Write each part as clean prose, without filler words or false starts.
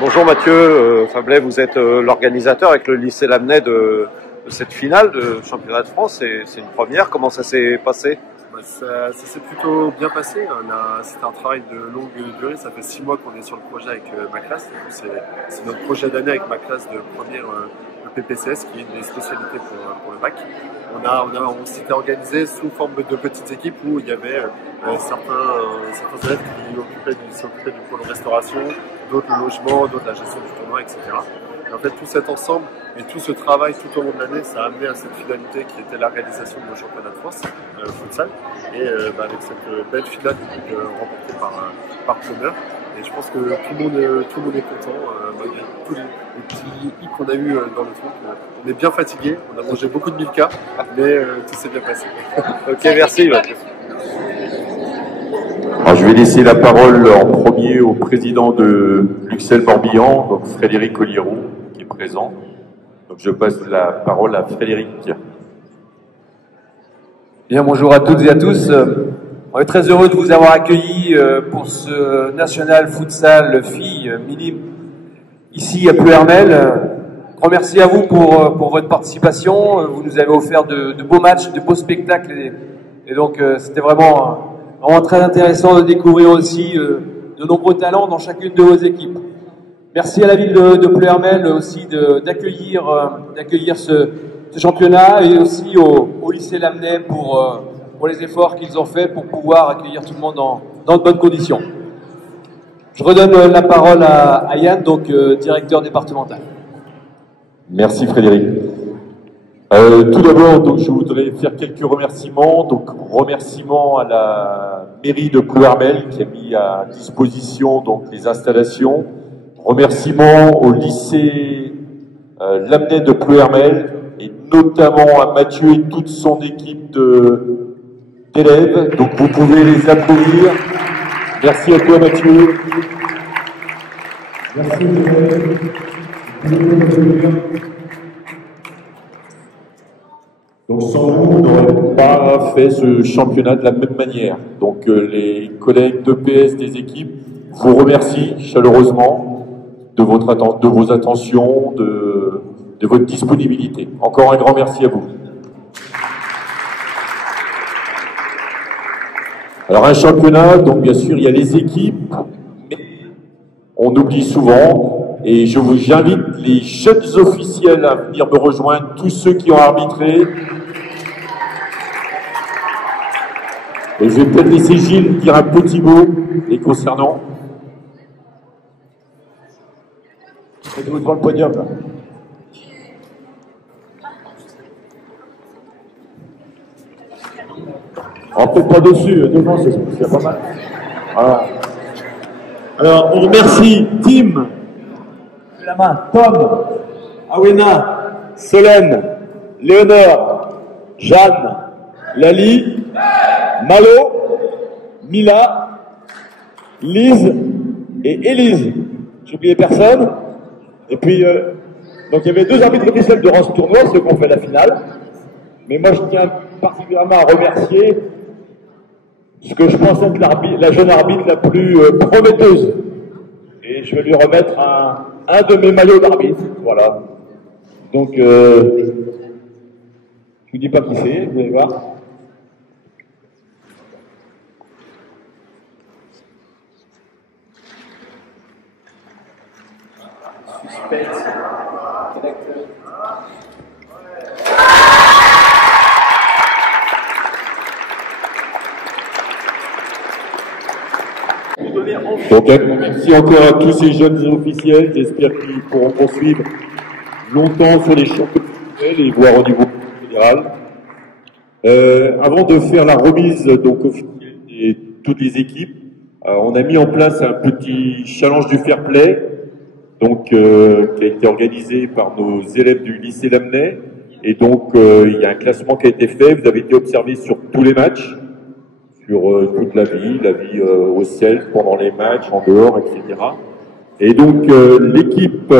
Bonjour Mathieu Fablet, vous êtes l'organisateur avec le lycée Lamennais de cette finale de championnat de France. C'est une première. Comment ça s'est passé? Ça s'est plutôt bien passé. C'est un travail de longue durée. Ça fait 6 mois qu'on est sur le projet avec ma classe. C'est notre projet d'année avec ma classe de première PPCS, qui est une des spécialités pour le bac. On s'était organisé sous forme de petites équipes où il y avait certains élèves qui s'occupaient du pôle restauration, d'autres le logement, d'autres la gestion du tournoi, etc. Et en fait, tout cet ensemble et tout ce travail tout au long de l'année, ça a amené à cette finalité qui était la réalisation de nos championnats de France futsal. Et avec cette belle finale remportée par Ploemeur. Et je pense que tout le monde est content, malgré tous les petits hic qu'on a eu dans le truc. On est bien fatigué, on a mangé beaucoup de Milka, mais tout s'est bien passé. Ok, merci. Alors, je vais laisser la parole en premier au président de Luxel Morbihan, donc Frédéric Olliroux, qui est présent. Donc je passe la parole à Frédéric. Bien, bonjour à toutes et à tous. On est très heureux de vous avoir accueillis pour ce National Futsal Filles minime ici à Ploemeur. Grand merci à vous pour votre participation. Vous nous avez offert de beaux matchs, de beaux spectacles et donc c'était vraiment très intéressant de découvrir aussi de nombreux talents dans chacune de vos équipes. Merci à la ville de Ploemeur aussi d'accueillir ce championnat et aussi au lycée Lamennais pour les efforts qu'ils ont faits pour pouvoir accueillir tout le monde dans de bonnes conditions. Je redonne la parole à Yann, donc directeur départemental. Merci Frédéric. Tout d'abord, donc, je voudrais faire quelques remerciements. Donc, remerciements à la mairie de Ploemeur qui a mis à disposition donc, les installations. Remerciements au lycée Lamennais de Ploemeur et notamment à Mathieu et toute son équipe d'élèves. Donc, vous pouvez les applaudir. Merci à toi, Mathieu. Merci. Donc sans vous, on n'aurait pas fait ce championnat de la même manière. Donc les collègues d'EPS des équipes vous remercient chaleureusement de vos attentions, de votre disponibilité. Encore un grand merci à vous. Alors un championnat, donc bien sûr il y a les équipes, mais on oublie souvent, et j'invite les jeunes officiels à venir me rejoindre, tous ceux qui ont arbitré. Et je vais peut-être laisser Gilles dire un petit mot les concernant. Faites-vous devant le podium là. On peut pas dessus, devant c'est pas mal. Voilà. Alors on remercie Tim, la main, Tom, Awena, Solène, Léonore, Jeanne, Lali, Malo, Mila, Lise et Élise. J'ai oublié personne. Et puis, donc il y avait 2 arbitres officiels durant ce tournoi, ceux qui ont fait la finale. Mais moi je tiens particulièrement à remercier ce que je pense être la jeune arbitre la plus prometteuse. Et je vais lui remettre un de mes maillots d'arbitre. Voilà. Donc, je vous dis pas qui c'est, vous allez voir. Suspense. Donc, merci encore à tous ces jeunes officiels. J'espère qu'ils pourront poursuivre longtemps sur les championnats et voir au niveau fédéral. Avant de faire la remise donc officielle de toutes les équipes, on a mis en place un petit challenge du fair play, donc qui a été organisé par nos élèves du lycée Lamennais. Et donc il y a un classement qui a été fait. Vous avez été observé sur tous les matchs, sur toute la vie au ciel, pendant les matchs, en dehors, etc. Et donc l'équipe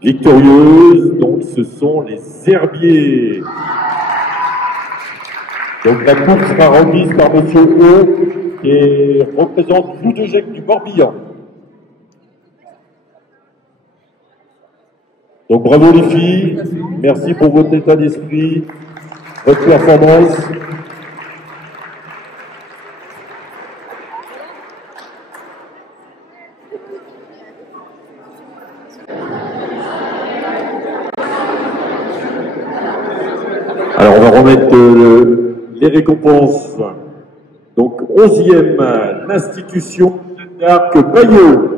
victorieuse, donc ce sont les Herbiers. Donc la coupe sera remise par Monsieur O, qui représente l'Oudegec du Morbihan. Donc bravo les filles, merci pour votre état d'esprit, votre performance. Alors on va remettre les récompenses. Donc 11e, l'institution d'Arc Bayeux.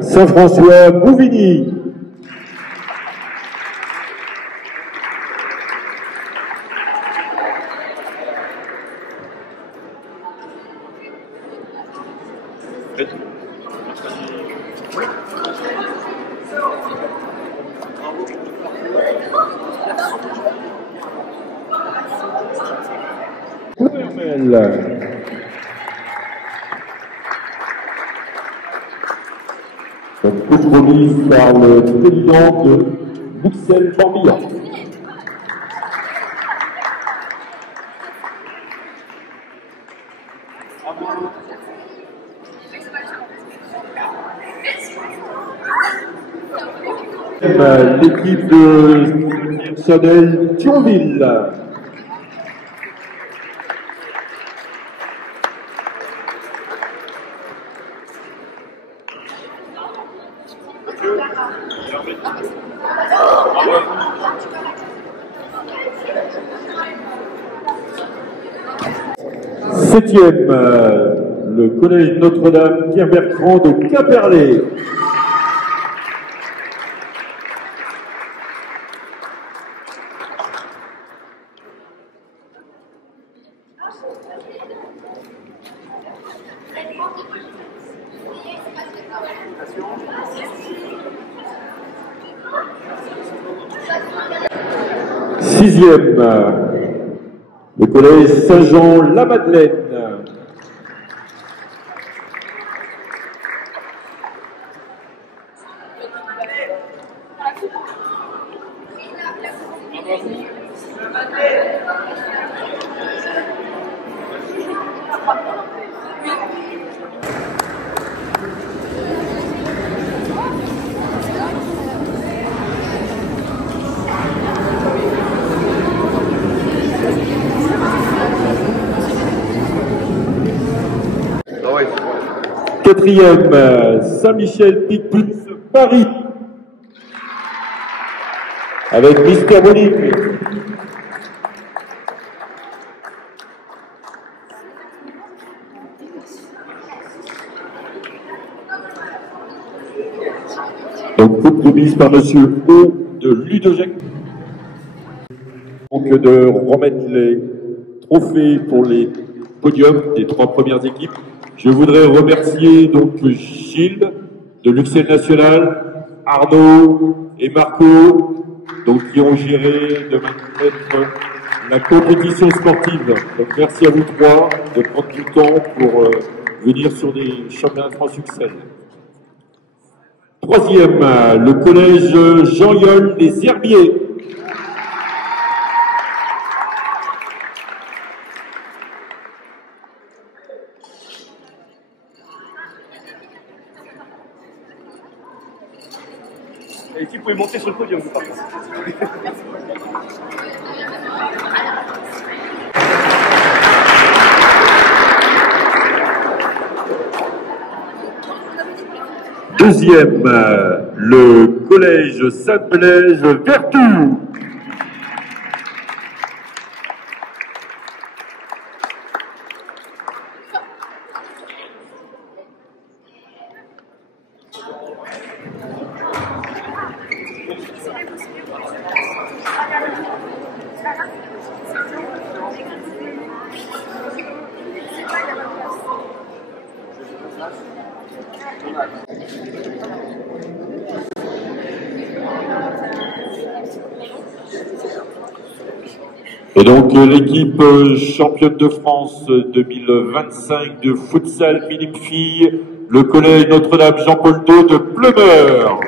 Saint-François Bouvigny. Donc, toute remise par le président de Bruxelles Morbihan. L'équipe de Sodel Thionville. Septième, le collège Notre-Dame Pierre-Bertrand de Quimperlé. Sixième, le collège Saint-Jean-la-Madeleine. Quatrième, Saint-Michel Picpus Paris, avec Mister Bonic. Donc, coupe de mise par Monsieur O de Ludogec. Donc, de remettre les trophées pour les podiums des 3 premières équipes. Je voudrais remercier donc Gilles de l'Uxelles National, Arnaud et Marco, donc qui ont géré de mettre la compétition sportive. Donc merci à vous 3 de prendre du temps pour venir sur les championnats de France Uxelles. Troisième, le collège Jean-Yol des Herbiers. Et si vous pouvez monter sur le podium, vous partez. Deuxième, le collège Saint-Blaise Vertou. Et donc l'équipe championne de France 2025 de futsal minime filles, le collège Notre-Dame Jean-Paul II de Pleumeur.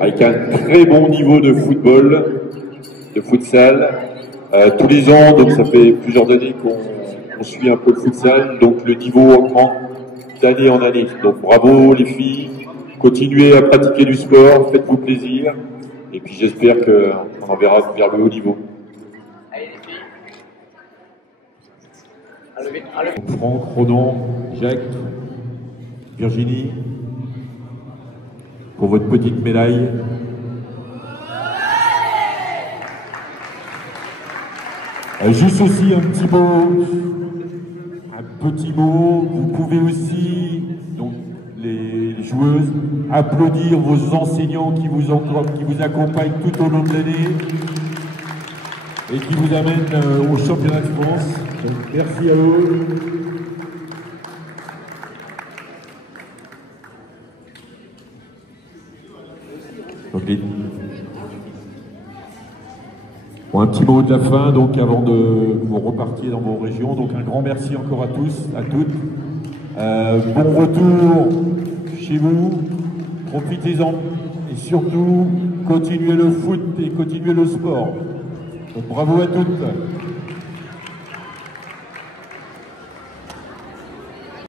Avec un très bon niveau de football, de futsal, tous les ans, donc ça fait plusieurs années qu'on suit un peu le futsal, donc le niveau augmente d'année en année. Donc bravo les filles, continuez à pratiquer du sport, faites-vous plaisir, et puis j'espère qu'on en verra vers le haut niveau. Franck, Ronan, Jacques, Virginie, pour votre petite médaille. Juste aussi un petit mot, vous pouvez aussi, donc les joueuses, applaudir vos enseignants qui vous accompagnent tout au long de l'année et qui vous amènent au championnat de France. Donc, merci à eux. Okay. Bon, un petit mot de la fin, donc avant de vous repartir dans vos régions. Donc un grand merci encore à tous, à toutes. Bon retour chez vous, profitez-en et surtout continuez le foot et continuez le sport. Donc bravo à toutes.